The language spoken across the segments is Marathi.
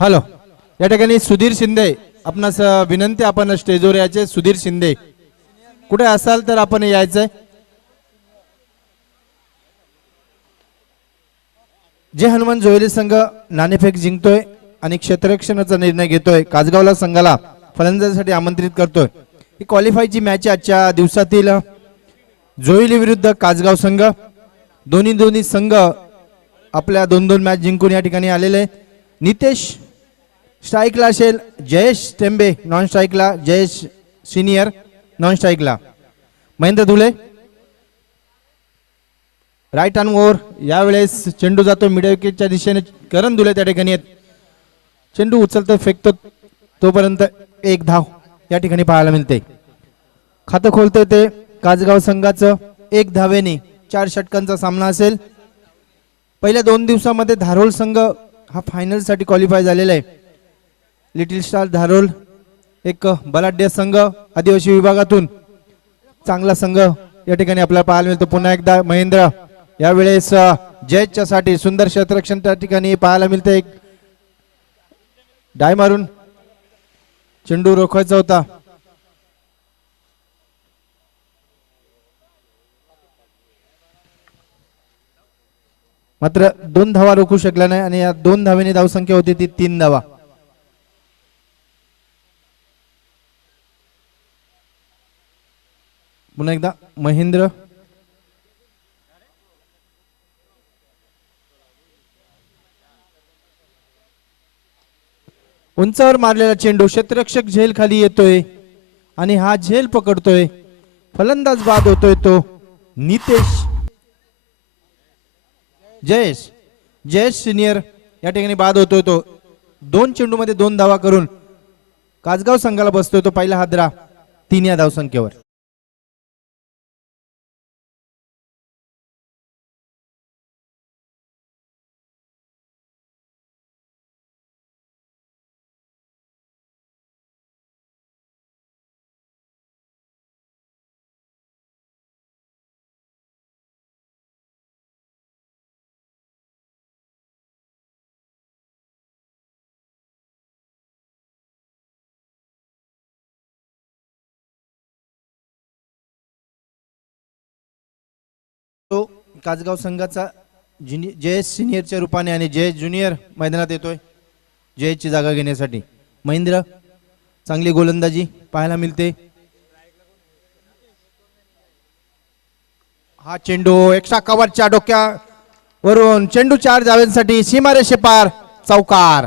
हॅलो, या ठिकाणी सुधीर शिंदे आपणास विनंती, आपण स्टेजवर यायचे. सुधीर शिंदे कुठे असाल तर आपण यायचंय. जे हनुमान जोहेली संघ नाणेफेक जिंकतोय आणि क्षेत्ररक्षणाचा निर्णय घेतोय. कासगावला संघाला फलंदाजीसाठी आमंत्रित करतोय. ही क्वालिफायची मॅच आजच्या दिवसातील जोहेली विरुद्ध कासगाव संघ. दोन्ही संघ आपल्या 2-2 मॅच जिंकून या ठिकाणी आलेले. नितेश स्ट्राईकला असेल, जयेश टेंबे नॉन स्ट्राईकला, जयेश सिनियर नॉन स्ट्राईकला, Mahendra Dhule right hand over. यावेळेस चेंडू जातो मिड विकेटच्या दिशेने. करण धुले त्या ठिकाणी आहेत. चेंडू उचलतो, फेकतो, तोपर्यंत एक धाव या ठिकाणी पाहायला मिळते. खातं खोलते ते कासगाव संघाचं. 1 धावेने 4 षटकांचा सामना असेल. पहिल्या 2 दिवसामध्ये धारोल संघ हा फायनल साठी क्वालिफाय झालेला आहे. लिटिल स्टार धारोल एक बलाढ्य संघ, आदिवासी विभागातून चांगला संघ या ठिकाणी आपल्याला पाहायला मिळतो. पुन्हा एकदा महेंद्र, यावेळेस जयच्या साठी सुंदर क्षेत्ररक्षण त्या ठिकाणी पाहायला मिळते. एक डाय मारून चेंडू रोखवायचा होता. मात्र 2 धावा रोखू शकला नाही आणि या 2 धावेने धावसंख्या होती ती 3 धावा. पुन्हा एकदा महेंद्र, उंचावर मारलेला चेंडू, क्षेत्ररक्षक झेल खाली येतोय आणि हा झेल पकडतोय. फलंदाज बाद होतोय तो नितेश. जयेश सिनियर या ठिकाणी बाद होतोय तो. 2 चेंडू मध्ये 2 धावा करून कासगाव संघाला बसतोय तो पहिला हादरा 3 या धावसंख्येवर. तो कासगाव संघाचा जयेश सिनियरच्या रूपाने आणि जयेश ज्युनियर मैदानात येतोय जयेशची जागा घेण्यासाठी. महेंद्र, चांगली गोलंदाजी पाहायला मिळते. हा चेंडू एक्स्ट्रा कव्हरच्या डोक्यावरून चेंडू 4 धावांसाठी सीमारेषे पार, चौकार.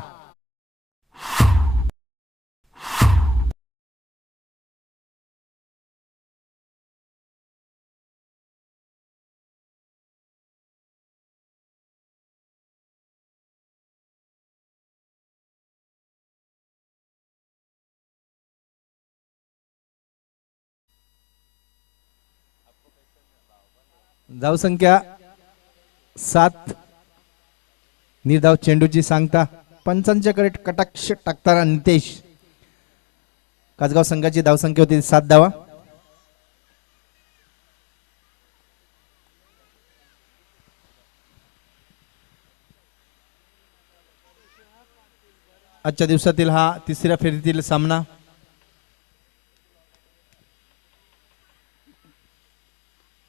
धावसंख्या 7. निर्धाव चेंडूची सांगता पंचांच्याकडे कटाक्ष टाकताना नितेश. कासगाव संघाची धावसंख्या होती 7 धावा. आजच्या दिवसातील हा 3ऱ्या फेरीतील सामना.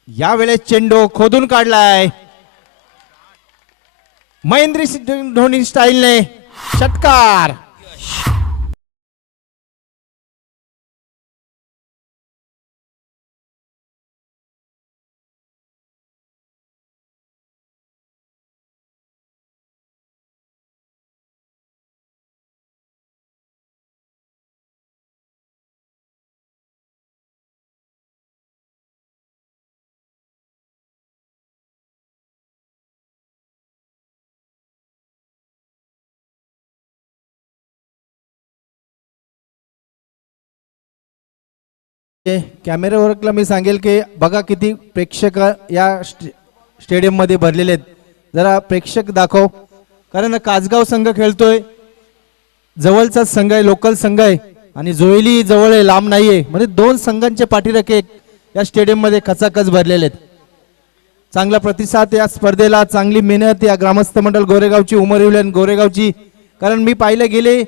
यावेळेस चेंडू खोदून काढलाय महेंद्र धोनी स्टाईलने. षटकार. कॅमेरा वर्कला मी सांगेल की बघा किती प्रेक्षक या स्टेडियम मध्ये भरलेले आहेत. जरा प्रेक्षक दाखव, कारण कासगाव संघ खेळतोय, जवळचा संघ आहे, लोकल संघ आहे आणि जोहेली जवळ आहे, लांब नाहीये. म्हणजे 2 संघांचे पाठीराखे या स्टेडियम मध्ये खचाखच भरलेले आहेत. चांगला प्रतिसाद या स्पर्धेला, चांगली मेहनत या ग्रामस्थ मंडळ गोरेगावची, उमरविलन गोरेगावची कारण मी पाहिलं गेले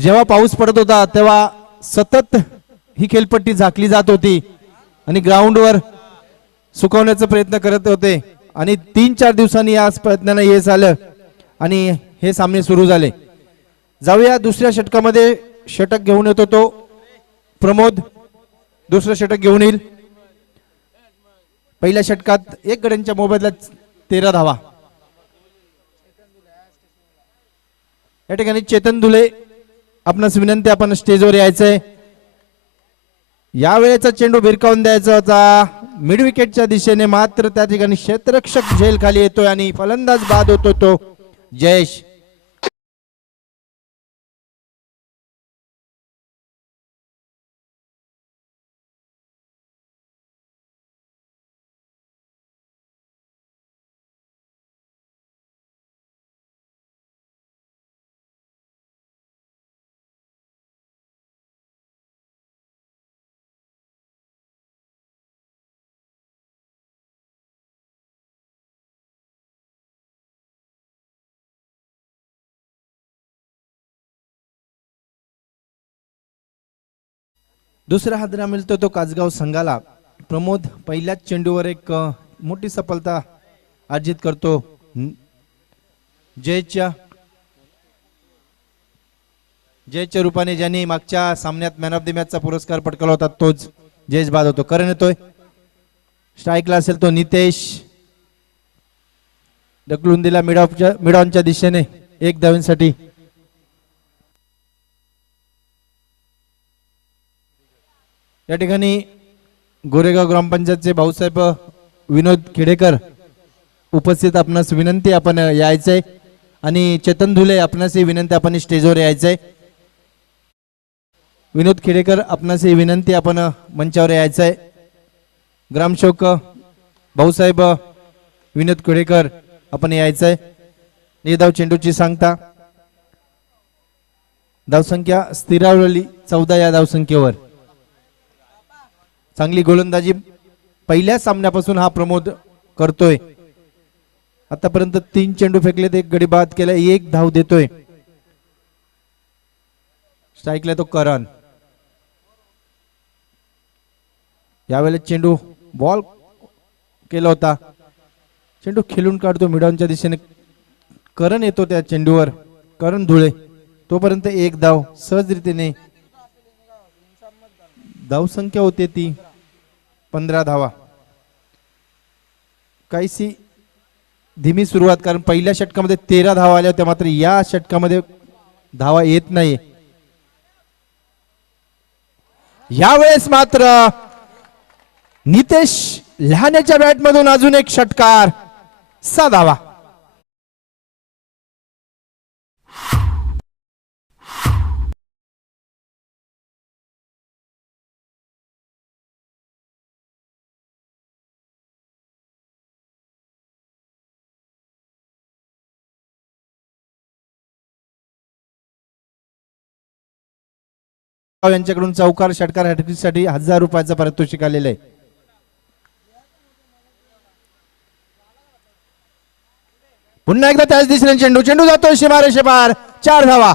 जेव्हा पाऊस पडत होता तेव्हा सतत ही खेळपट्टी झाकली जात होती आणि ग्राउंडवर सुकवण्याचा प्रयत्न करत होते आणि 3-4 दिवसांनी या प्रयत्नाने हे झालं आणि हे सामने सुरू झाले. जाऊया दुसऱ्या षटकामध्ये. षटक घेऊन येतो तो प्रमोद. दुसरं षटक घेऊन येईल. पहिल्या षटकात 1 गड्यांच्या मोबदल्यात 13 धावा. या ठिकाणी चेतन धुले आपणास विनंती, आपण स्टेजवर यायचंय. यावेळेचा चेंडू भिरकावून द्यायचा होता मिड विकेटच्या दिशेने, मात्र त्या ठिकाणी क्षेत्ररक्षक झेल खाली येतोय आणि फलंदाज बाद होतो तो जयेश. दुसरा हादरा मिळतो तो कासगाव संघाला. प्रमोद पहिल्याच चेंडूवर एक मोठी सफलता अर्जित करतो. जयच्या रूपाने ज्यांनी मागच्या सामन्यात मॅन ऑफ द मॅचचा पुरस्कार पटकावला होता तोच जयेश बाद होतो. करण येतोय. स्ट्राईकला असेल तो नितेश. ढकलून दिला मिड ऑनच्या दिशेने 1 धावेसाठी. या ठिकाणी गोरेगाव ग्रामपंचायतचे भाऊसाहेब विनोद खेडेकर उपस्थित, आपणास विनंती आपण यायचंय. आणि चेतन धुले आपणास ही विनंती, आपण स्टेजवर यायचंय. विनोद खेडेकर आपणास ही विनंती, आपण मंचावर यायचंय. ग्रामसेवक भाऊसाहेब विनोद खेडेकर आपण यायचंय. निर्धाव चेंडूची सांगता. धावसंख्या स्थिरावली 14 या धावसंख्येवर. चांगली गोलंदाजी पहिल्या सामन्यापासून हा प्रमोद करतोय. आतापर्यंत 3 चेंडू फेकलेत, 1 गडी बाद केला, 1 धाव देतोय. स्ट्राईकला तो करण. यावेळेस चेंडू बॉल केला होता. चेंडू खेळून काढतो मिडॉनच्या दिशेने. करण येतो त्या चेंडूवर. करण धुळे. तोपर्यंत 1 धाव सहजरीतीने. धावसंख्या होते ती 15 धावा. काहीशी धीमी सुरुवात, कारण पहिल्या षटकामध्ये 13 धावा आल्या होत्या, मात्र या षटकामध्ये धावा येत नाही. यावेळेस मात्र नितेश लहानेच्या बॅट मधून अजून एक षटकार. 6 धावा. यांच्याकडून चौकार षटकार हॅट्रिकसाठी 1000 रुपयाचं पारितोषिक आलेलं आहे. पुन्हा एकदा त्याच दिशेने चेंडू. चेंडू जातोय सीमारेषे पार. 4 धावा.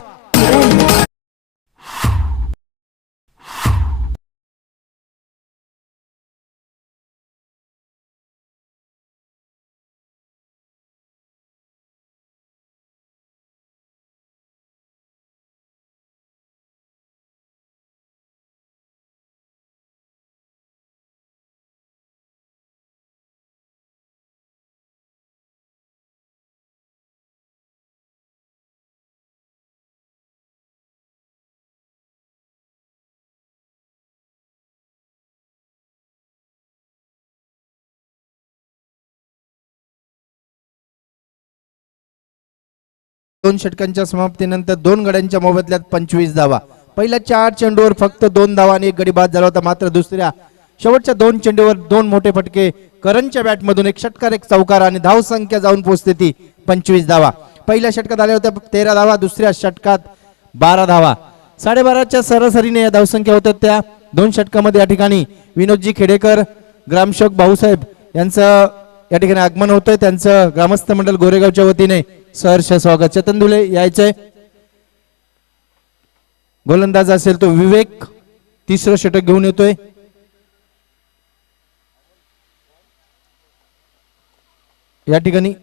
दोन षटकांच्या समाप्तीनंतर 2 गड्यांच्या मोबदल्यात 25 धावा. पहिल्या 4 चेंडूवर फक्त 2 धावा आणि 1 गडी बाद झाला होता, मात्र दुसऱ्या शेवटच्या 2 चेंडूवर 2 मोठे फटके. करणच्या बॅटमधून 1 षटकार 1 चौकार आणि धाव संख्या जाऊन पोहोचते ती 25 धावा. पहिल्या षटकात आल्या होत्या 13 धावा, दुसऱ्या षटकात 12 धावा. 12.5च्या सरासरीने या धावसंख्या होत्या त्या 2 षटकामध्ये. या ठिकाणी विनोदजी खेडेकर, ग्रामसेवक भाऊसाहेब यांचं या ठिकाणी आगमन होतंय. त्यांचं ग्रामस्थ मंडळ गोरेगावच्या वतीने सहर्ष स्वागत. चेतन धुले यायचंय. गोलंदाज असेल तो विवेक, तिसरं षटक घेऊन येतोय. या ठिकाणी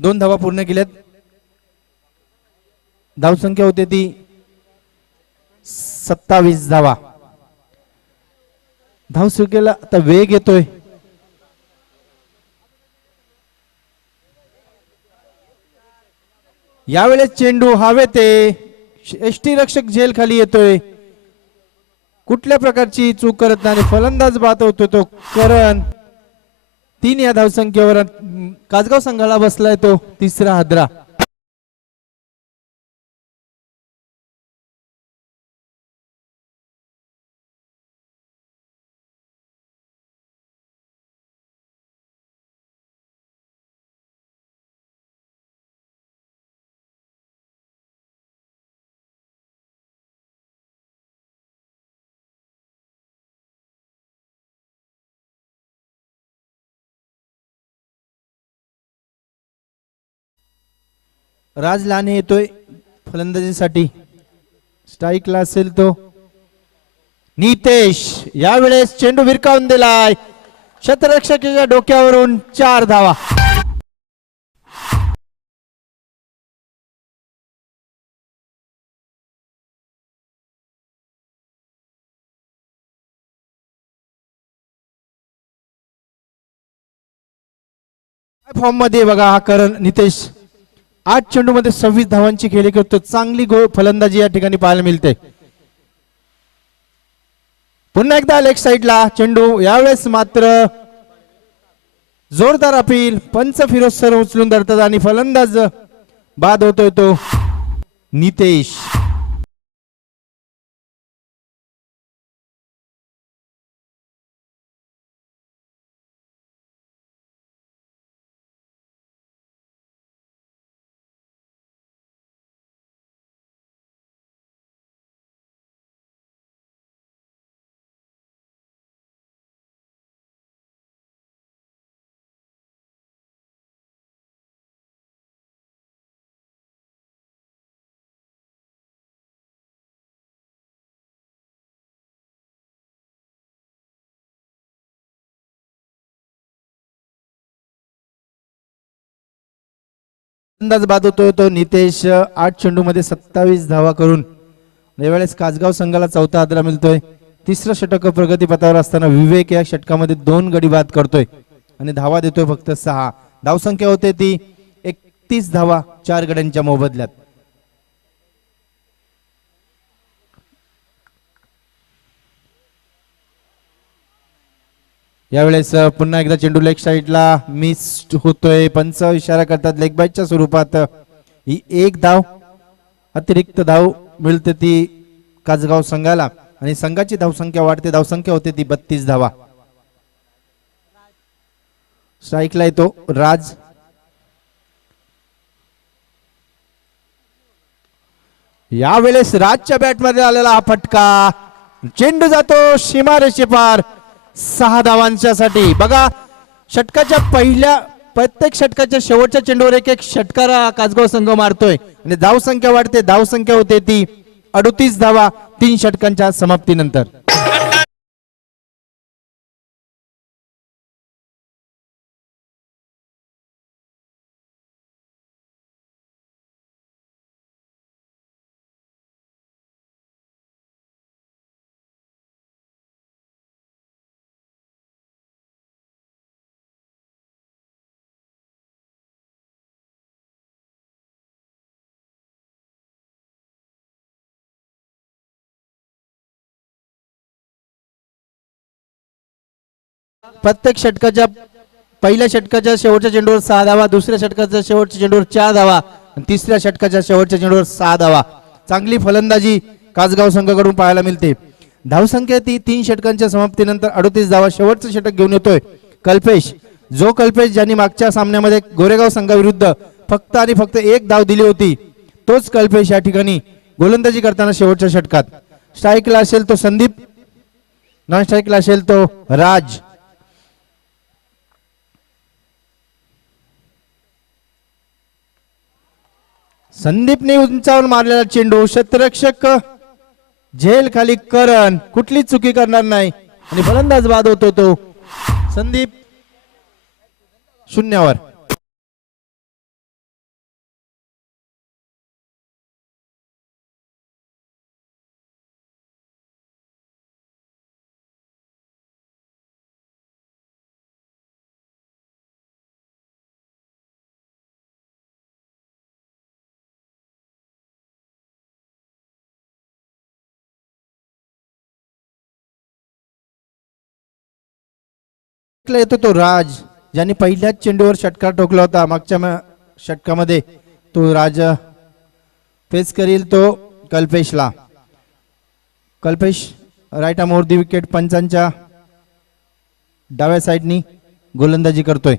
2 धावा पूर्ण केल्यात. धावसंख्या होते ती 27 धावा. धावसंख्येला आता वेग येतोय. यावेळेस चेंडू हवेत, यष्टी रक्षक झेल खाली येतोय. कुठल्या प्रकारची चूक करत नाही, फलंदाज बाद होतो तो करण. 3 या धावसंख्येवर कासगाव संघाला बसलाय तो तिसरा हादरा. राज लाने येतोय फलंदाजीसाठी. स्ट्राईकला असेल तो नितेश. यावेळेस चेंडू विरकावून दिलाय. क्षेत्ररक्षकाच्या डोक्यावरून 4 धावा. फॉर्म मध्ये बघा हा करण नितेश. 8 चेंडू मध्ये 26 धावांची खेळी करतो. चांगली फलंदाजी या ठिकाणी पाहायला मिळते. पुन्हा एकदा लेग साइडला चेंडू. यावेळेस मात्र जोरदार अपील. पंच फिरोज सर उचलून धरतात आणि फलंदाज बाद होतोय तो नितेश. फलंदाज बाद होतोय तो नितेश. 8 चेंडू मध्ये 27 धावा करून यावेळेस कासगाव संघाला चौथा हादरा मिळतोय. तिसरं षटक प्रगतीपथावर असताना विवेक या षटकामध्ये 2 गडी बाद करतोय आणि धावा देतोय फक्त 6. धावसंख्या होते ती 31 धावा 4 गड्यांच्या मोबदल्यात. यावेळेस पुन्हा एकदा चेंडू लेग साइडला मिस होतोय. पंच इशारा करतात लेग बाईटच्या स्वरूपात. ही 1 धाव अतिरिक्त धाव मिळते ती कासगाव संघाला आणि संघाची धावसंख्या वाढते. धावसंख्या होते ती 32 धावा. स्ट्राईकला येतो राज. यावेळेस राजच्या बॅटमध्ये आलेला हा फटका. चेंडू जातो सीमारेषे पार. 6 धावांच्या साठी. बघा षटकाच्या प्रत्येक षटकाच्या शेवटच्या चेंडूवर एक षटकारा कासगाव संघ मारतोय आणि धावसंख्या वाढते. धावसंख्या होते ती 38 धावा 3 षटकांच्या समाप्तीनंतर. प्रत्येक षटकाच्या पहिल्या षटकाच्या शेवटच्या चेंडूवर 6 धावा, दुसऱ्या षटकाच्या शेवटच्या चेंडूवर 4 धावा आणि तिसऱ्या षटकाच्या शेवटच्या चेंडूवर 6 धावा. चांगली फलंदाजी कासगाव संघाकडून पाहायला मिळते. धावसंख्या ती 3 षटकांच्या समाप्तीनंतर 38 धावा. शेवटचं षटक घेऊन येतोय कल्पेश. जो कल्पेश ज्यांनी मागच्या सामन्यामध्ये गोरेगाव संघाविरुद्ध फक्त आणि फक्त 1 धाव दिली होती, तोच कल्पेश या ठिकाणी गोलंदाजी करताना शेवटच्या षटकात. स्ट्राईकला असेल तो संदीप, नॉन स्ट्राईकला असेल तो राज. संदीपने उंचावून मारलेला चेंडू, क्षेत्ररक्षक झेल खाली करण कुठली चुकी करणार नाही आणि फलंदाज बाद होतो तो संदीप 0 वर. येतो तो राज, ज्याने पहिल्याच चेंडूवर षटकार ठोकला होता. मागच्या षटकामध्ये तो राज फेस करील तो कल्पेशला. Kalpesh right arm the wicket, पंचांच्या डाव्या साईडनी गोलंदाजी करतोय.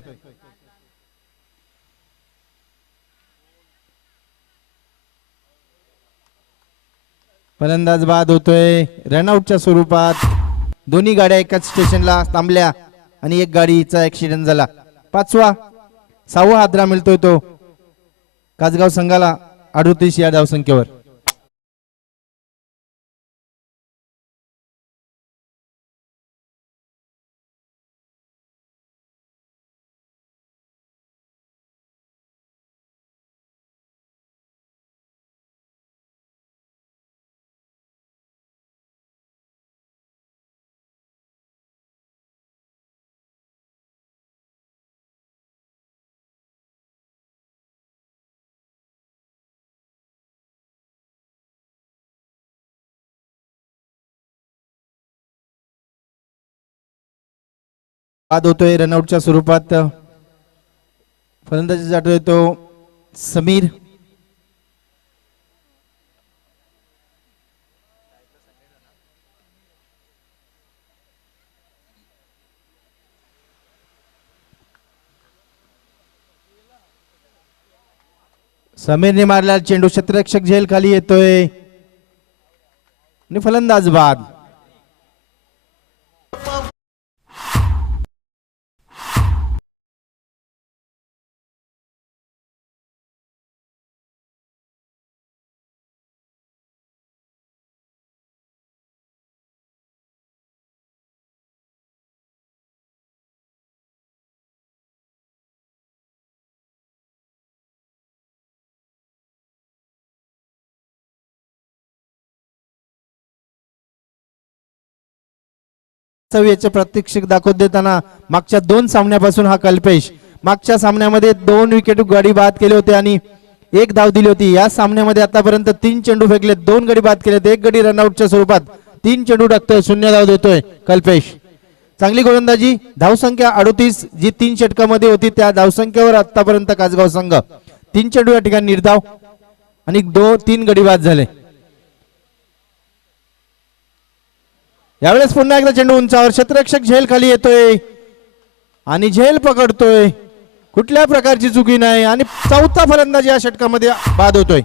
फलंदाज बाद होतोय रनआउटच्या स्वरूपात. दोन्ही गाड्या एकाच स्टेशनला थांबल्या आणि एक गाडीचा ऍक्सिडेंट झाला. 5वा 6वा हादरा मिळतोय तो कासगाव संघाला 38 या धावसंख्येवर. बाद होतोय रनआउटच्या स्वरूपात. फलंदाजी जातोय तो समीर. समीरने मारला चेंडू, क्षेत्ररक्षक झेल खाली येतोय आणि फलंदाज बाद. याचे प्रात्यक्षिक दाखवत देताना मागच्या 2 सामन्यापासून हा कल्पेश मागच्या सामन्यामध्ये 2 विकेट गाडी बाद केले होते आणि 1 धाव दिली होती. या सामन्यामध्ये आतापर्यंत 3 चेंडू फेकले, 2 गडी बाद केलेत, 1 गडी रनआउटच्या स्वरूपात 3 चेंडू टाकतोय, 0 धाव देतोय कल्पेश. चांगली गोलंदाजी. धावसंख्या 38 जी 3 षटकामध्ये होती त्या धावसंख्येवर आतापर्यंत कासगाव संघ 3 चेंडू या ठिकाणी निर्धाव आणि 2-3 गडी बाद झाले. यावेळेस पुन्हा एकदा चेंडू उंचावर, क्षेत्ररक्षक झेल खाली येतोय आणि झेल पकडतोय, कुठल्या प्रकारची चुकी नाही आणि 4था फलंदाज या षटकामध्ये बाद होतोय.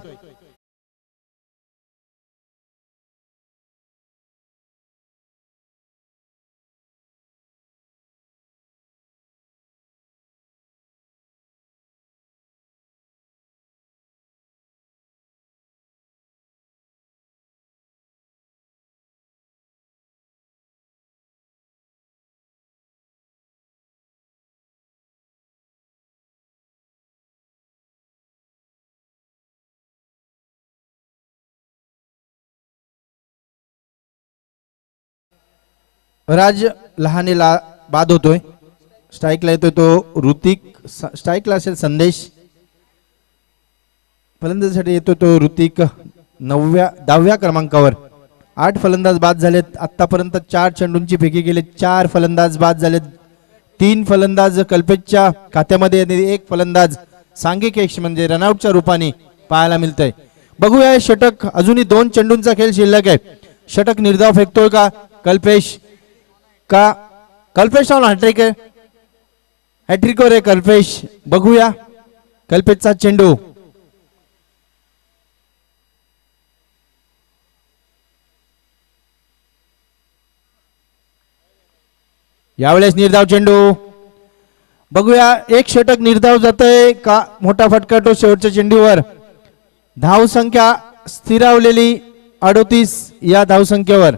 राज लहानेला बाद होतोय. स्ट्राईकला येतोय तो ऋतिक, स्ट्राईकला असेल संदेश. फलंदाजीसाठी येतो तो ऋतिक 10व्या क्रमांकावर. 8 फलंदाज बाद झालेत आतापर्यंत. 4 चेंडूंची फेकी गेले, 4 फलंदाज बाद झालेत. 3 फलंदाज कल्पेशच्या खात्यामध्ये आणि 1 फलंदाज सांघिक यश म्हणजे रनआउटच्या रूपाने पाहायला मिळतंय. बघूया षटक, अजूनही 2 चेंडूंचा खेळ शिल्लक आहे. षटक निर्धाव फेकतोय का कल्पेश? का कल्पेश हॅट्रिक आहे, हॅट्रिकवर आहे कल्पेश. बघूया कल्पेशचा चेंडू. यावेळेस निर्धाव चेंडू. बघूया एक षटक निर्धाव जातोय का मोठा फटका तो शेवटच्या चेंडूवर. धाव संख्या स्थिरावलेली 38 या धावसंख्येवर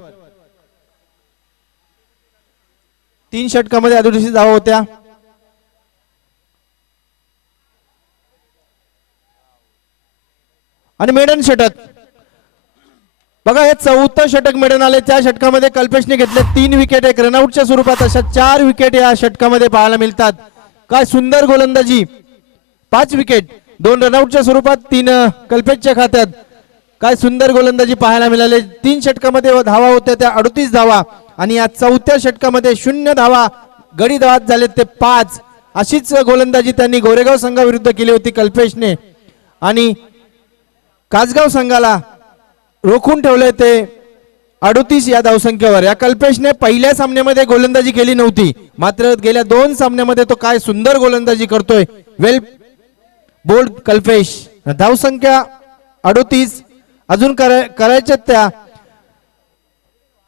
3 षटकामध्ये 38 धावा होत्या. आणि मेडन षटक बघा, हे 4थं षटक मेडन आले. त्या षटकामध्ये कल्पेशने घेतले 3 विकेट. एक रनआउटच्या स्वरूपात अशा 4 विकेट या षटकामध्ये पाहायला मिळतात. काय सुंदर गोलंदाजी. 5 विकेट, 2 रनआउटच्या स्वरूपात, 3 कल्पेशच्या खात्यात. काय सुंदर गोलंदाजी पाहायला मिळाले. 3 षटकामध्ये धावा होत्या त्या 38 धावा आणि या 4थ्या षटकामध्ये 0 धावा गडी धावात झाले ते 5. अशीच गोलंदाजी त्यांनी गोरेगाव संघाविरुद्ध केली होती कल्पेशने आणि कासगाव संघाला रोखून ठेवले ते 38 या धावसंख्येवर. या कल्पेशने पहिल्या सामन्यामध्ये गोलंदाजी केली नव्हती, मात्र गेल्या 2 सामन्यामध्ये तो काय सुंदर गोलंदाजी करतोय. वेल बोल्ड कल्पेश. धावसंख्या 38. अजून करायच्या त्या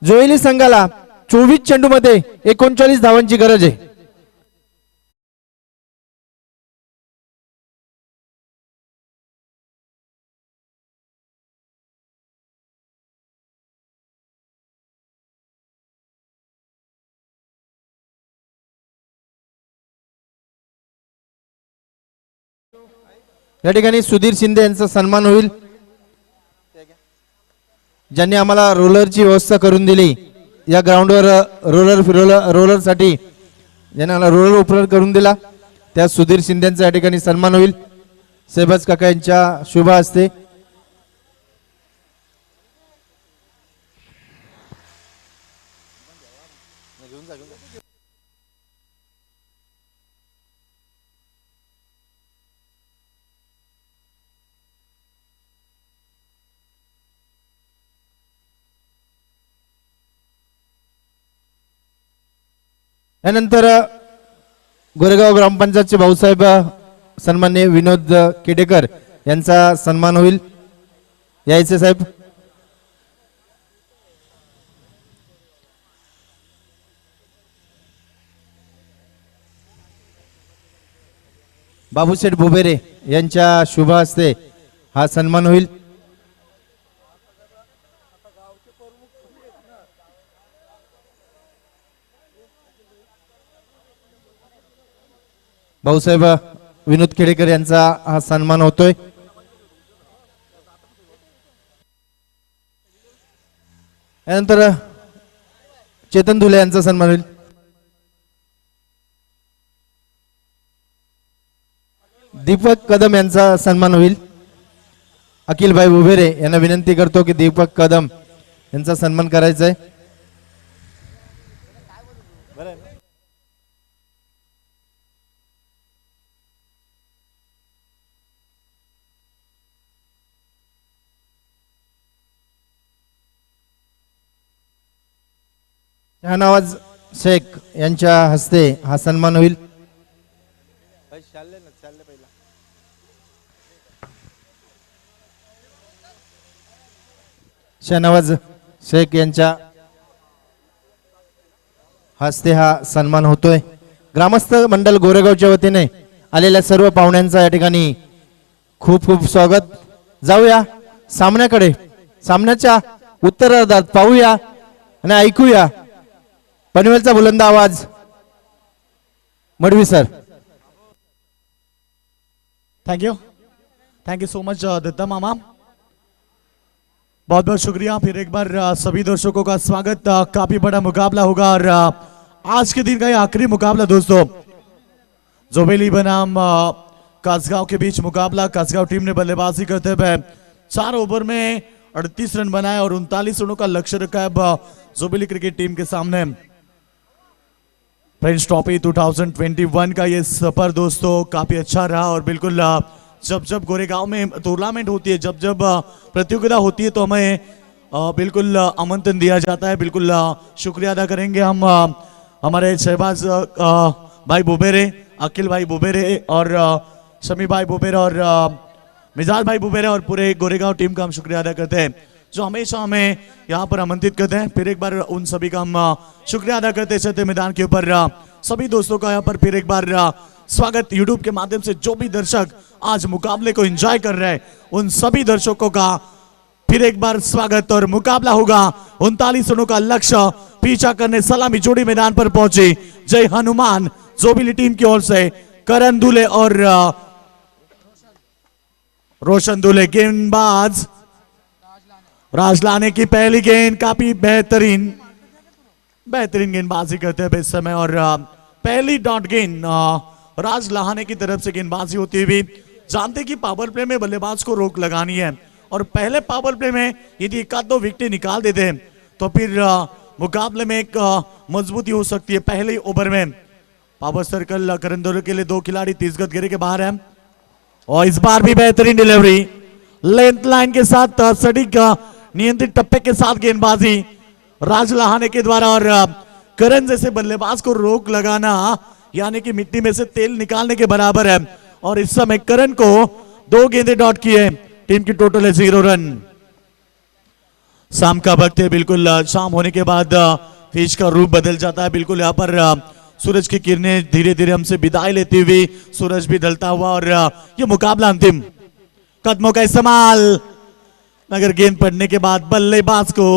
जोईली संघाला 24 चेंडूमध्ये 39 धावांची गरज आहे. या ठिकाणी सुधीर शिंदे यांचा सन्मान होईल, ज्यांनी आम्हाला रोलरची व्यवस्था करून दिली. या ग्राउंडवर रोलरसाठी ज्यांनी आम्हाला रोलर उपलब्ध करून दिला त्या सुधीर शिंदेचा या ठिकाणी सन्मान होईल. सेबस काका यांच्या शुभ हस्ते. यानंतर गोरेगाव ग्रामपंचायतचे भाऊसाहेब सन्मान्य विनोद केडेकर यांचा सन्मान होईल. यायचे साहेब. बाबूशेठ भुबेरे यांच्या शुभ हस्ते हा सन्मान होईल. भाऊसाहेब विनोद खेडेकर यांचा हा सन्मान होतोय. यानंतर चेतन धुले यांचा सन्मान होईल. दीपक कदम यांचा सन्मान होईल. अखिलभाई उभेरे यांना विनंती करतो की दीपक कदम यांचा सन्मान करायचा आहे. शहानवाज शेख यांच्या हस्ते हा सन्मान होईल. शहानवाज शेख यांच्या हस्ते हा सन्मान होतोय. ग्रामस्थ मंडळ गोरेगावच्या वतीने आलेल्या सर्व पाहुण्यांचा या ठिकाणी खूप खूप स्वागत. जाऊया सामन्याकडे. सामन्याच्या उत्तरार्धात पाहूया आणि ऐकूया पनवेलचा बुलंद आवाज. Madvi sir. Thank you so much Datta मामा. बहुत बहुत शुक्रिया. फिर एक बार सभी दर्शकों का स्वागत. काफी बड़ा मुकाबला होगा और आज के दिन का ये आखिरी मुकाबला दोस्तों. जोबेली बनाम कासगांव के बीच मुकाबला. कासगांव टीम ने बल्लेबाजी करते हुए 4 ओवर में 38 रन बनाए और 39 रनों का लक्ष्य रखा है जोबेली क्रिकेट टीम के सामने. फ्रेंच ट्रॉफी 2021 का ये सफर दोस्तों काफी अच्छा रहा और बिल्कुल जब जब गोरेगांव में टूर्नामेंट होती है, जब जब प्रतियोगिता होती है तो हमें बिल्कुल आमंत्रण दिया जाता है. बिल्कुल शुक्रिया अदा करेंगे हम हमारे शहबाज भाई बुबेरे, अखिल भाई बुबेरे और शमी भाई बुबेरे और मिजाज भाई बुबेरे और पूरे गोरेगांव टीम का हम शुक्रिया अदा करते हैं जो हमेशा हमें यहाँ पर आमंत्रित करते हैं. फिर एक बार उन सभी का हम शुक्रिया अदा करते हैं. मैदान के ऊपर सभी दोस्तों का यहाँ पर फिर एक बार स्वागत यूट्यूब के माध्यम से जो भी दर्शक आज मुकाबले को एंजॉय कर रहे हैं उन सभी दर्शकों का फिर एक बार स्वागत। और मुकाबला होगा 39 रनों का लक्ष्य पीछा करने सलामी जोड़ी मैदान पर पहुंची जय हनुमान जोबिली टीम की ओर से करण दूल्हे और रोशन दूल्हे। गेंदबाज राज लाने की पहली गेंद काफी बेहतरीन गेंदबाजी करते हैं इस समय और पहली डॉट गेंद राज लहाने की तरफ से गेंदबाजी होती हुई। जानते कि पावर प्ले में बल्लेबाज को रोक लगानी है और पहले पावर प्ले में यदि एक आध दो विकेट निकाल देते हैं तो फिर मुकाबले में एक मजबूती हो सकती है। पहले ओवर में पावर सर्कल करण दूल्हे के लिए 2 खिलाड़ी 30 गज घेरे के बाहर है और इस बार भी बेहतरीन डिलीवरी लेंथ लाइन के साथ सटीक नियंत्रित टप्पे के साथ गेंदबाजी राज लहाने के द्वारा। और करण जैसे बल्लेबाज को रोक लगाना यानी कि मिट्टी में से तेल निकालने के बराबर है और इस समय करण को 2 गेंदें डॉट किए। टीम की टोटल है 0 रन। शाम का वक्त है, बिल्कुल शाम होने के बाद फिश का रूप बदल जाता है। बिल्कुल यहाँ पर सूरज की किरणें धीरे धीरे हमसे विदाई लेती हुई सूरज भी ढलता हुआ और ये मुकाबला अंतिम कदमों का इस्तेमाल मगर गेंद पड़ने के बाद बल्लेबाज को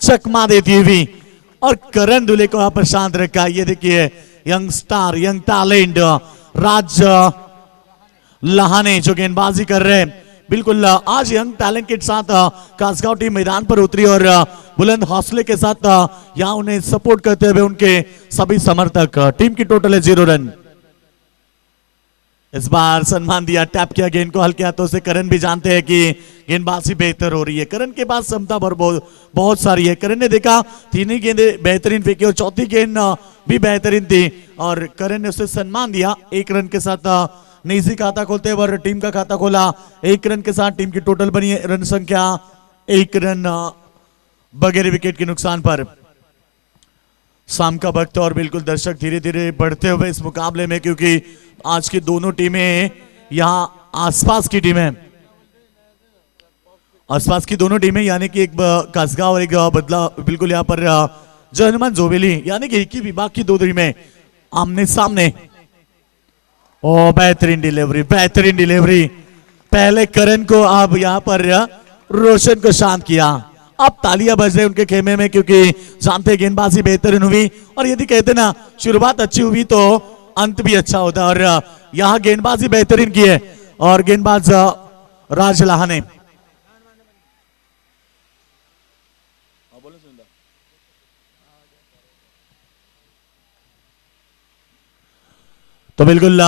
चकमा देती हुई और करण दूल्हे को यहाँ पर शांत रखा। ये देखिए यंग स्टार यंग टैलेंट राज लहाने जो गेंदबाजी कर रहे हैं। बिल्कुल आज यंग टैलेंट के साथ कासगांव टीम मैदान पर उतरी और बुलंद हौसले के साथ यहाँ उन्हें सपोर्ट करते हुए उनके सभी समर्थक। टीम की टोटल है 0 रन। इस बार सम्मान दिया, टैप किया गेंद को हल्के हाथों से। करण भी जानते हैं कि गेंदबाजी बेहतर हो रही है, करण के पास क्षमता बहुत सारी है। करण ने देखा 3 ही गेंदें बेहतरीन फेंकी और चौथी गेंद भी बेहतरीन थी और करण ने उसे सम्मान दिया। 1 रन के साथ निजी खाता खोलते हुए और टीम का खाता खोला। 1 रन के साथ टीम की टोटल बनी है रन संख्या 1 रन बगैर विकेट के नुकसान पर। शाम का वक्त और बिल्कुल दर्शक धीरे धीरे बढ़ते हुए इस मुकाबले में, क्योंकि आज की दोनों टीमें यहाँ आसपास की टीमें आसपास की दोनों टीमें यानी कि एक कासगांव और एक बदला बिल्कुल यहाँ पर जय हनुमान जोबेली यानी कि एक ही विभाग की 2 टीमें आमने सामने। ओ बेहतरीन डिलीवरी पहले करण को अब यहाँ पर रोशन को शांत किया। अब तालियां बज रही उनके खेमे में क्योंकि जानते गेंदबाजी बेहतरीन हुई और यदि कहते ना शुरुआत अच्छी हुई तो अंत भी अच्छा होता और यहाँ गेंदबाजी बेहतरीन की है और गेंदबाज राज लहाने। तो बिल्कुल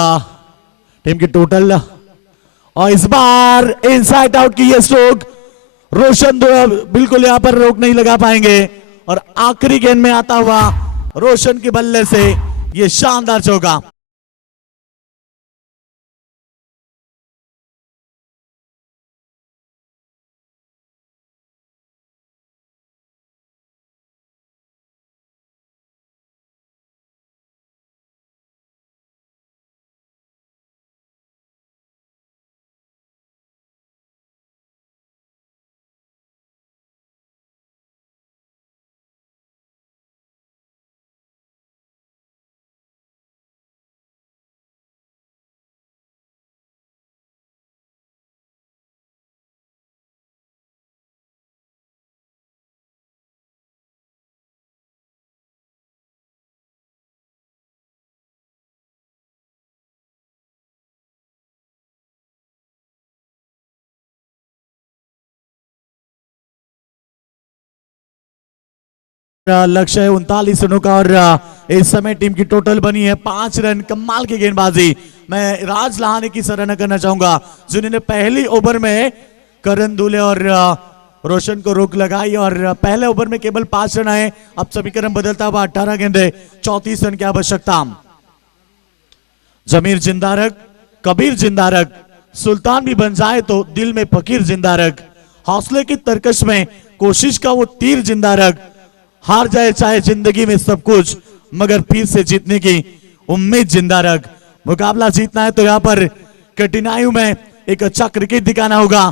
टीम की टोटल और इस बार इनसाइड आउट की ये स्ट्रोक रोशन बिल्कुल यहां पर रोक नहीं लगा पाएंगे और आखिरी गेंद में आता हुआ रोशन के बल्ले से ये शानदार चौका। लक्ष्य है 39 रनों का और इस समय टीम की टोटल बनी है 5 रन। कमाल की गेंदबाजी मैं राज लहाने की सराहना करना चाहूंगा जिन्होंने पहली ओवर में करण दूल्हे और रोशन को रोक लगाई और पहले ओवर में केवल 5 रन आए। अब समीकरण बदलता हुआ 18 गेंदे 34 रन की आवश्यकता। जमीर जिंदा रख कबीर जिंदा रख सुल्तान भी बन जाए तो दिल में फकीर जिंदा रख हौसले की तरकश में कोशिश का वो तीर जिंदा रख हार जाए चाहे जिंदगी में सब कुछ मगर फिर से जीतने की उम्मीद जिंदा रख। मुकाबला जीतना है तो यहाँ पर कठिनाइयों में एक अच्छा क्रिकेट दिखाना होगा।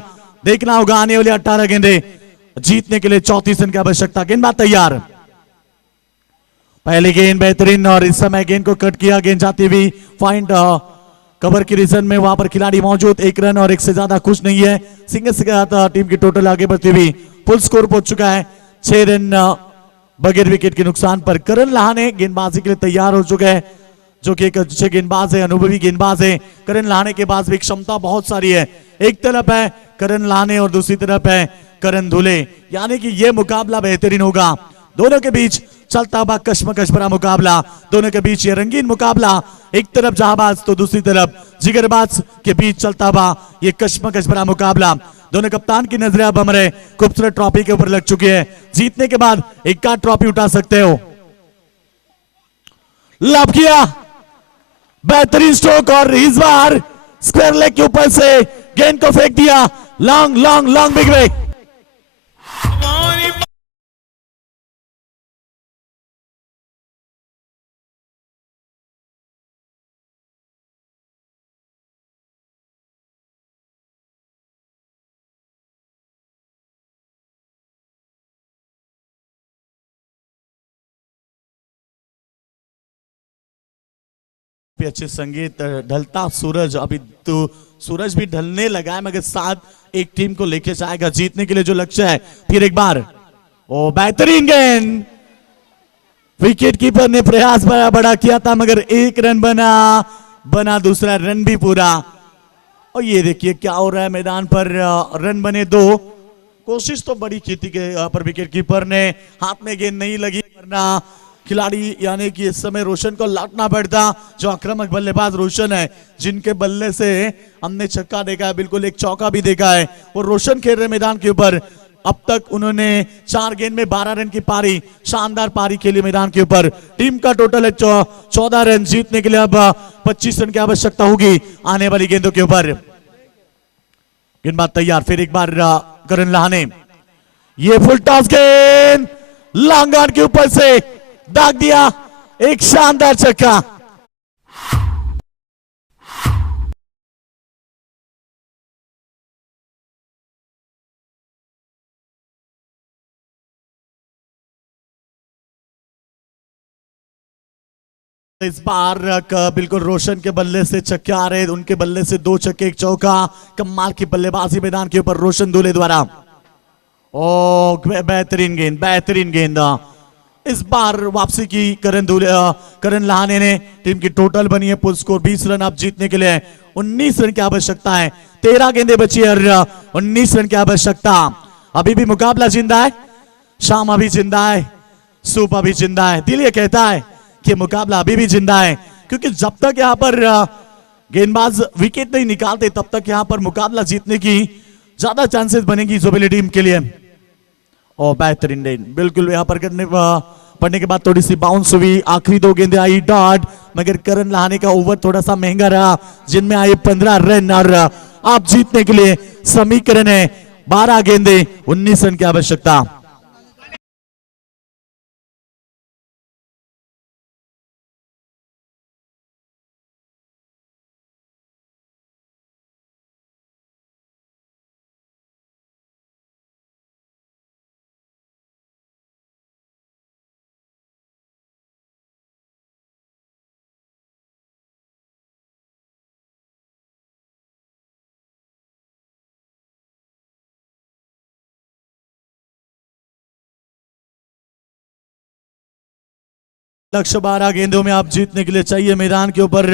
देखना होगा आने वाले 18 गेंदे जीतने के लिए 34 रन की आवश्यकता। गेंदबाज तैयार पहली गेंद बेहतरीन और इस समय गेंद को कट किया, गेंद जाती हुई पॉइंट कवर की रीजन में वहां पर खिलाड़ी मौजूद, 1 रन और 1 से ज्यादा खुश नहीं है। सिंगल से साथ टीम की टोटल आगे बढ़ती हुई फुल स्कोर पहुंच चुका है 6 रन बगैर विकेट के नुकसान पर। करण लाहाने गेंदबाजी के लिए तैयार हो चुके हैं, जो कि एक अच्छे गेंदबाज है, अनुभवी गेंदबाज है। करण लाहाने के पास भी क्षमता बहुत सारी है। एक तरफ है करण लाहाने और दूसरी तरफ है करण धुले, यानी कि यह मुकाबला बेहतरीन होगा। दोनों के बीच चलता हुआ कश्मकश भरा मुकाबला, दोनों के बीच ये रंगीन मुकाबला, एक तरफ जहाबाज तो दूसरी तरफ जिगरबाज के बीच चलता हुआ ये कश्मकश भरा मुकाबला। दोनों कप्तान की नजरें अब हमारे खूबसूरत ट्रॉफी के ऊपर लग चुकी है। जीतने के बाद एक आध ट्रॉफी उठा सकते हो। लाभ किया, बेहतरीन स्ट्रोक और इस बार स्क्वायर लेग के ऊपर से गेंद को फेंक दिया। Long long long big way. अच्छे संगीत, ढलता सूरज, अभी तो सूरज भी ढलने लगा है, मगर साथ एक टीम को लेके जाएगा जीतने के लिए जो लक्ष्य है। फिर एक बार ओ बेहतरीन गेंद, विकेट कीपर ने प्रयास बड़ा बड़ा किया था मगर 1 रन बना दूसरा रन भी पूरा। और ये देखिए क्या हो रहा है मैदान पर, रन बने 2, कोशिश तो बड़ी की थी पर विकेट कीपर ने हाथ में गेंद नहीं लगी, वरना खिलाड़ी यानी कि इस समय रोशन को लौटना पड़ता। जो आक्रामक बल्लेबाज रोशन है, जिनके बल्ले से हमने छक्का देखा है, बिल्कुल एक चौका भी देखा है, और रोशन खेल रहे मैदान के ऊपर। अब तक उन्होंने 4 गेंद में 12 रन की पारी, शानदार पारी खेली मैदान के ऊपर। टीम का टोटल है 14 रन। जीतने के लिए अब 25 रन की आवश्यकता होगी आने वाली गेंदों के ऊपर। गेंदबाज तैयार, फिर एक बार करण लाहाने, ये फुल टॉस गेंद लॉन्ग ऑन के ऊपर से दाग दिया, एक शानदार छक्का। इस बार बिल्कुल रोशन के बल्ले से छक्के आ रहे, उनके बल्ले से 2 छक्के 1 चौका। कमाल की बल्लेबाजी मैदान के ऊपर रोशन दूल्हे द्वारा। ओ बेहतरीन गेंद, बेहतरीन गेंद। इस बार वापसी की करण लाहाने ने। टीम की टोटल बनी है फुल स्कोर 20 रन। अब जीतने के लिए 19 रन की आवश्यकता है। 13 गेंदें बची है और 19 रन की आवश्यकता। अभी भी मुकाबला जिंदा है, शाम अभी जिंदा है, सूप अभी जिंदा है। दिल ये कहता है कि मुकाबला अभी भी जिंदा है, क्योंकि जब तक यहां पर गेंदबाज विकेट नहीं निकालते तब तक यहां पर मुकाबला जीतने की ज्यादा चांसेस बनेगी जोबेली टीम के लिए। और बेहतरीन गेंद, बिल्कुल यहां पर पढ़ने के बाद थोड़ी सी बाउंस हुई। आखिरी 2 गेंदें आई डॉट, मगर करण लाहाने का ओवर थोड़ा सा महंगा रहा, जिनमें आए 15 रन। और आप जीतने के लिए समीकरण है 12 गेंदें 19 रन की आवश्यकता। लक्ष्य 12 गेंदों में आप जीतने के लिए चाहिए मैदान के ऊपर।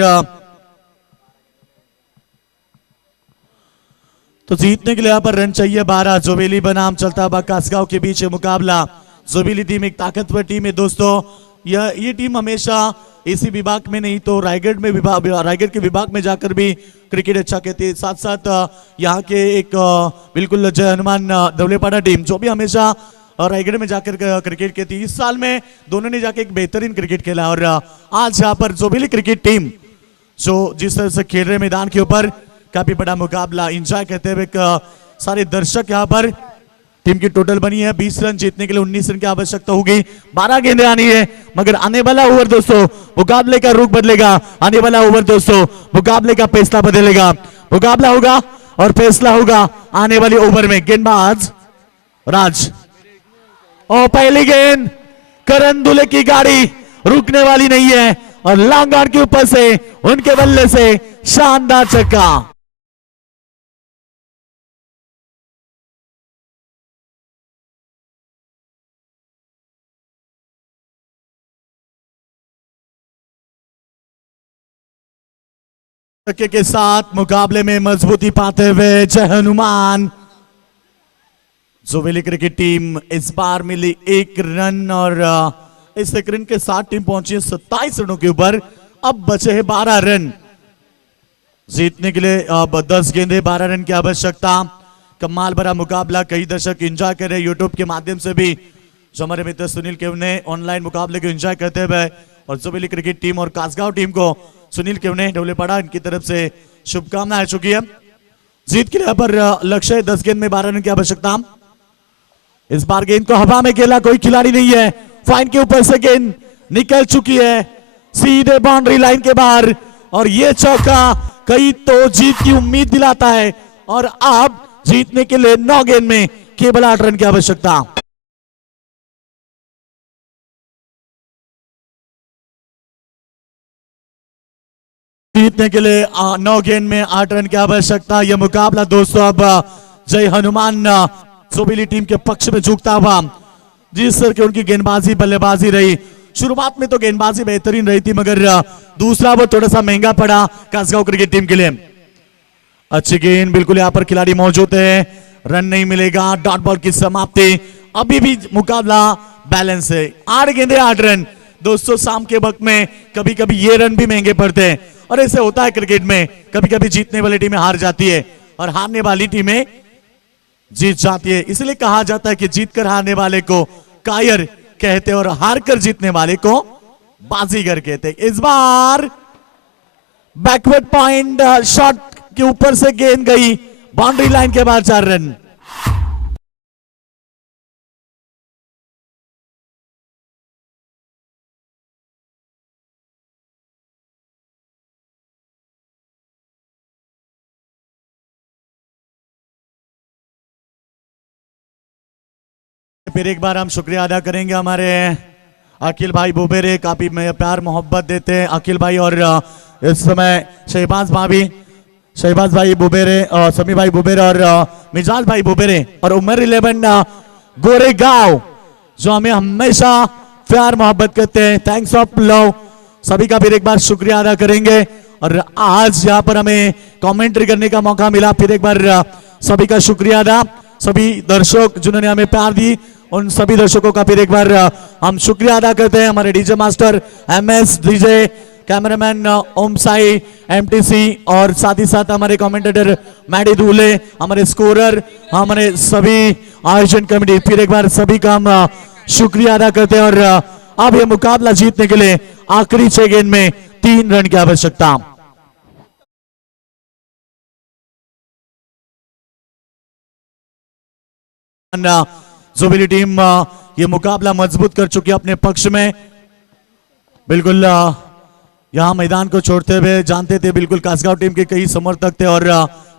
तो जीतने के लिए यहाँ पर रन चाहिए 12। जोबेली बनाम चलता हुआ कासगांव के बीच मुकाबला। जोबेली टीम एक ताकतवर टीम है दोस्तों। ये टीम हमेशा इसी विभाग में नहीं तो रायगढ़ के विभाग में जाकर भी क्रिकेट अच्छा कहती है। साथ साथ यहाँ के एक बिल्कुल जय हनुमान दौलेपाड़ा टीम, जो भी हमेशा रायगढ़ में जाकर क्रिकेट खेलती है। इस साल में दोनों ने जाकर एक बेहतरीन क्रिकेट खेला। और आज यहाँ पर जोबेली क्रिकेट टीम जो जिस तरह से खेल रहे मैदान के ऊपर, काफी बड़ा मुकाबला एंजॉय करते हुए सारे दर्शक यहाँ पर। टीम की टोटल बनी है 20 रन। जीतने के लिए 19 रन की आवश्यकता होगी। 12 गेंदें आनी है, मगर आने वाला ओवर दोस्तों मुकाबले का रुख बदलेगा। आने वाला ओवर दोस्तों मुकाबले का फैसला बदलेगा। मुकाबला होगा और फैसला होगा आने वाले ओवर में। गेंदबाज राज, और पहली गेंद करण दुले की गाड़ी रुकने वाली नहीं है और लॉन्ग ऑन के ऊपर से उनके बल्ले से शानदार छक्का। छक्के के साथ मुकाबले में मजबूती पाते हुए जय हनुमान जोवेली क्रिकेट टीम इस बार मिली 1 रन और इस 1 रन के साथ टीम पहुंची है 27 रनों के ऊपर। अब बचे हैं 12 रन जीतने के लिए। अब 10 गेंदे 12 रन की आवश्यकता। कमाल भरा मुकाबला, कई दर्शक एंजॉय कर रहे हैं यूट्यूब के माध्यम से भी। जो हमारे मित्र सुनील केव ने ऑनलाइन मुकाबले को एंजॉय करते हुए और जोवेली क्रिकेट टीम और कासगांव टीम को सुनील केव ने ढोलेपाड़ा इनकी तरफ से शुभकामनाएं चुकी है। जीत के लिए पर लक्ष्य है 10 गेंद में 12 रन की आवश्यकता। इस बार गेंद को हवा में खेला कोई खिलाड़ी नहीं है। फाइन के ऊपर से गेंद निकल चुकी है सीधे बाउंड्री लाइन के बाहर और ये चौका कई तो जीत की उम्मीद दिलाता है। और अब जीतने के लिए 9 गेंद में केवल 8 रन की आवश्यकता। जीतने के लिए 9 गेंद में 8 रन की आवश्यकता। यह मुकाबला दोस्तों अब जय हनुमान जोवेली टीम के पक्ष में झुकता हुआ। जिस सर के उनकी गेंदबाजी बल्लेबाजी रही, शुरुआत में तो गेंदबाजी बेहतरीन रही थी मगर दूसरा वो थोड़ा सा महंगा पड़ा कासगांव क्रिकेट टीम के लिए। अच्छी गेंद, बिल्कुल यहां पर खिलाड़ी मौजूद है, रन नहीं मिलेगा, डॉट बॉल की समाप्ति। अभी भी मुकाबला बैलेंस है, 8 गेंदे 8 रन। दोस्तों शाम के वक्त में कभी कभी ये रन भी महंगे पड़ते हैं और ऐसे होता है क्रिकेट में। कभी कभी जीतने वाली टीमें हार जाती है और हारने वाली टीमें जीत जाती है। इसलिए कहा जाता है कि जीतकर हारने वाले को कायर कहते और हारकर जीतने वाले को बाजीगर कहते। इस बार बैकवर्ड पॉइंट शॉट के ऊपर से गेंद गई बाउंड्री लाइन के बाहर, 4 रन। फिर एक बार हम शुक्रिया अदा करेंगे हमारे अखिल भाई बुबेरे, काफी प्यार मोहब्बत देते हैं अखिल भाई। और इस समय शहबाज भाई बुबेरे और समी भाई बुबेरे और मिजाज भाई बुबेरे और उमर 11 गोरेगांव जो हमें हमेशा प्यार मोहब्बत करते हैं। थैंक्स ऑफ लव, सभी का फिर एक बार शुक्रिया अदा करेंगे। और आज यहाँ पर हमें कमेंट्री करने का मौका मिला, फिर एक बार सभी का शुक्रिया अदा। सभी दर्शक जिन्होंने हमें प्यार दी उन सभी दर्शकों का फिर एक बार हम शुक्रिया अदा करते हैं। हमारे DJ master MS DJ, cameraman Om Sai MTC और साथ ही साथ हमारे कमेंटेटर मैडी दूल्हे, हमारे स्कोरर, हमारे सभी आयोजन कमेटी, फिर एक बार सभी का हम शुक्रिया अदा करते हैं। और अब यह मुकाबला जीतने के लिए आखिरी 6 गेंद में 3 रन की आवश्यकता। जोवेली टीम ये मुकाबला मजबूत कर चुकी है अपने पक्ष में। बिल्कुल यहां मैदान को छोड़ते हुए जानते थे बिल्कुल कासगांव टीम के कई समर्थक थे और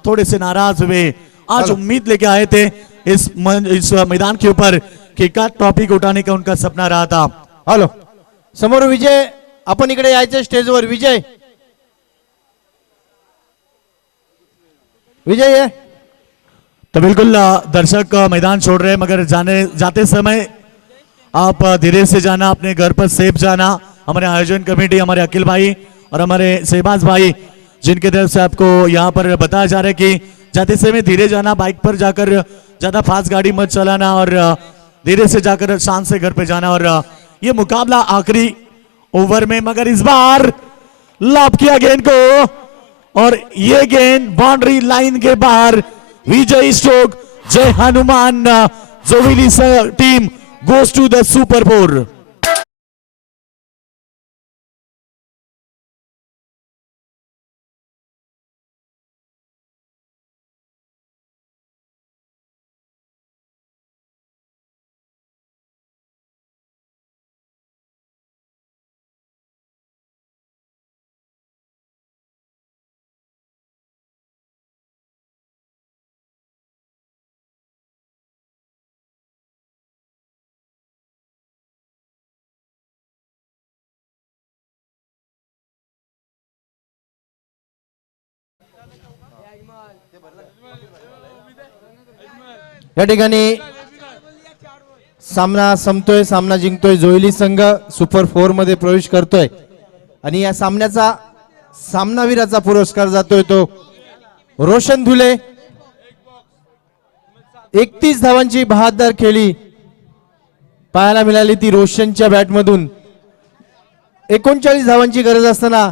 थोड़े से नाराज हुए। आज उम्मीद लेके आए थे इस मैदान के ऊपर कि का ट्रॉफी को उठाने का उनका सपना रहा था। हॅलो, समोर विजय, आपण इकडे यायचं स्टेजवर। विजय, विजय है। तो बिल्कुल दर्शक मैदान छोड़ रहे हैं मगर जाते समय आप धीरे से जाना, अपने घर पर सेफ जाना। हमारे आयोजन कमेटी, हमारे अखिल भाई और हमारे शहबाज भाई जिनके तरफ से आपको यहाँ पर बताया जा रहा है कि जाते समय धीरे जाना, बाइक पर जाकर ज्यादा फास्ट गाड़ी मत चलाना और धीरे से जाकर शान से घर पे जाना। और ये मुकाबला आखिरी ओवर में, मगर इस बार लॉब किया गेंद को और ये गेंद बाउंड्री लाइन के बाहर। Vijay stroke, Jai Hanuman, Joveli team goes to the Super 4। या ठिकाणी सामना संपतोय, सामना जिंकतोय, जोईली संघ सुपर 4 मध्ये प्रवेश करतोय आणि या सामन्याचा सामनावीराचा पुरस्कार जातोय तो रोशन धुले. 31 धावांची बहादर खेळी पाहायला मिळाली ती रोशनच्या बॅटमधून. 39 धावांची गरज असताना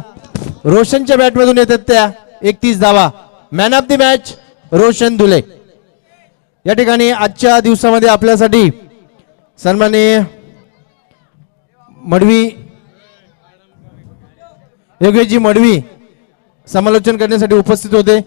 रोशनच्या बॅटमधून येतात त्या 31 धावा. Man of the match Roshan Dhule. या ठिकाणी आजच्या दिवसामध्ये आपल्यासाठी सन्माननीय मडवी योगेशजी मडवी समालोचन करण्यासाठी उपस्थित होते.